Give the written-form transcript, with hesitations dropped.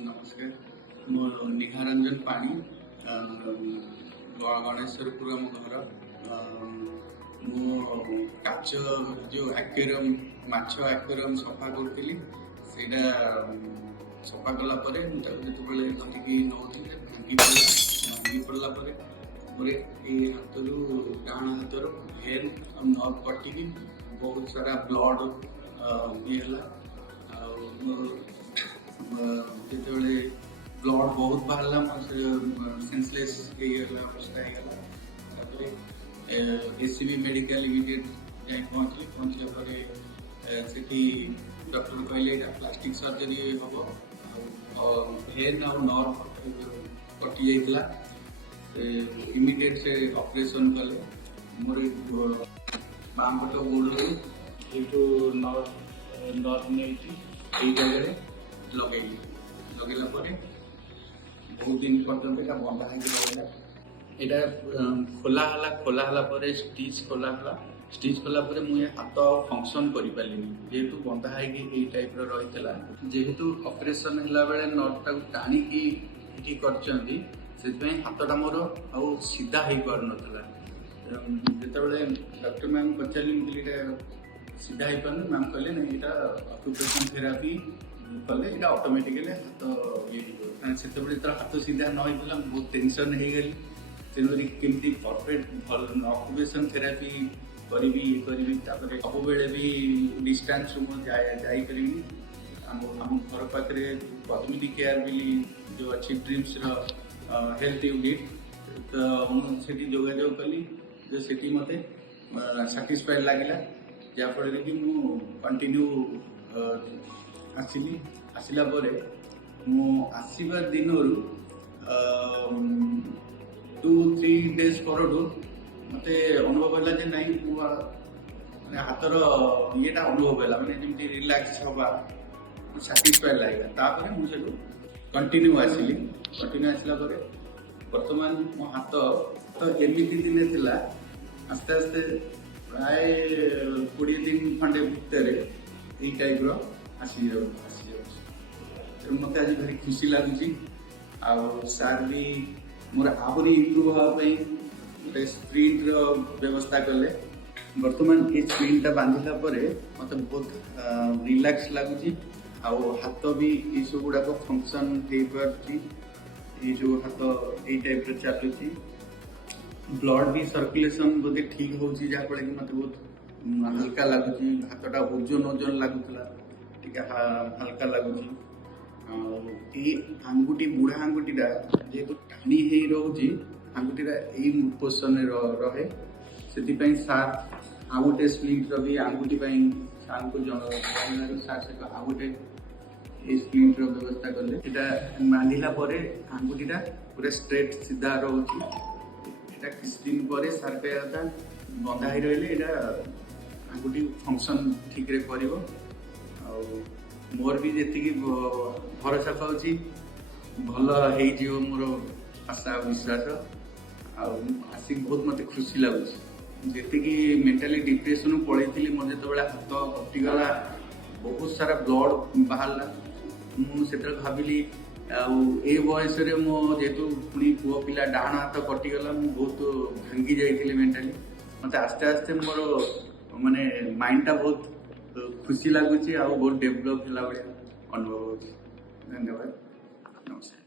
नमस्कार मो निहारंजन पाणी गणेशपुर मो घर मो काच जो एक्वेरियम माछ एक्वेरियम सफा करी सफा कलापर जो धरिकी नौली भांगी पड़ा मोर हाथ डाण हाथ हेल नर्व कटिकी बहुत सारा ब्लड ये जिते ब्लड बहुत बाहर सेंसलेस अवस्था एसीबी मेडिकल इमिडिएट जाए पहुँचले डॉक्टर कहले प्लास्टिक सर्जरी हम हेन आ नर्व कटि जाइला इमिडिएट से ऑपरेशन कले मोर बाम पट गोड़ ये नर्व नहीं जगह लगेला बहुत दिन पर्यंत बंधा होगा यहाँ खोला स्टिच खोला मुझे हाथ फंक्शन कर जेहेतु बंधा है टाइप रही जेहेतु ऑपरेशन है बेले नर्व टाणी कर हाथटा मोर आ सीधा हो पार ना जो डॉक्टर मैम पचारे सीधा हो पार मैम कहले नहीं यहाँ ऑक्यूपेशन थेरापी कले ये ऑटोमेटिकली हाथ से हाथ सीधा न होता बहुत टेंशन हो गली तेणुक केमती परफेक्ट भल ऑक्यूपेशन थेरापी करी सब बेले भी डिस्टेंस जापरि आम घर पाखे पद्मिनी केयर भी जो अच्छी ड्रीम्स हेल्थ यूनिट तो मुझे जोगाजोग कली जो से मत साटिस्फाइड लगे जहाँफल कि मु कंटिन्यू आसली आसला मु आसवा दिन 2-3 days पर मत अनुभव है जे नहीं मैं हाथर येटा अनुभव है मैंने जमी रिलैक्स हवा साटिस्फाइड लगे मुझे कंटिन्यू आसला बर्तमान मो हाथ तो एमती दिने थिला आस्ते आस्ते प्राय 20 दिन खंडे भितर यही टाइप आसी मत आज भारी खुशी लगुच सार भी मोर आहरी इम्प्रूव हाँपाई गोटे स्प्रिंट व्यवस्था कले बर्तमान ये स्प्रिंटा बांधिला मत बहुत रिलैक्स लगुच हाथ भी ये सब गुड़ाक फंक्शन हो पार्टी ये जो हाथ ये टाइप चलुची ब्लड भी सर्कुलेशन बोधे ठीक हो जहाँफल कि मत बहुत हल्का लगुच हाथटा ओजन लगुला हल्का लगुच आंगुठी बुढ़ा आंगुठीटा जेहेतु टाणी रोचे आंगुठीटा यही पोजिशन रहे से सार आउ गोटे स्प्लिंट भी आंगुठी सार को सार सहित आउ गोटे स्प्लिंट व्यवस्था कले बांधिला आंगुठीटा पूरा स्ट्रेट सीधा रोचे किसी दिन पर सार कह बंधा ही रही आंगुठी फंक्शन ठीक रे करिवो मोर भी जी भरोसा पाँच भल हो मोर आशा विश्वास आसिक बहुत मत खुशी लगुच जी मेंटाली डिप्रेशन पलैली मोर जो हाथ कटिगला बहुत सारा ब्लड बाहर मुझे भाविली ए बयस मो जेहेतु पुणी पुओ पिला डाण हाथ कटिगला बहुत भांगी जाइए मेंटाली मत आस्ते आस्ते मोर माने माइंडटा बहुत खुशी लगुच बहुत डेभलप है भाया अनुभव हो। धन्यवाद नमस्कार।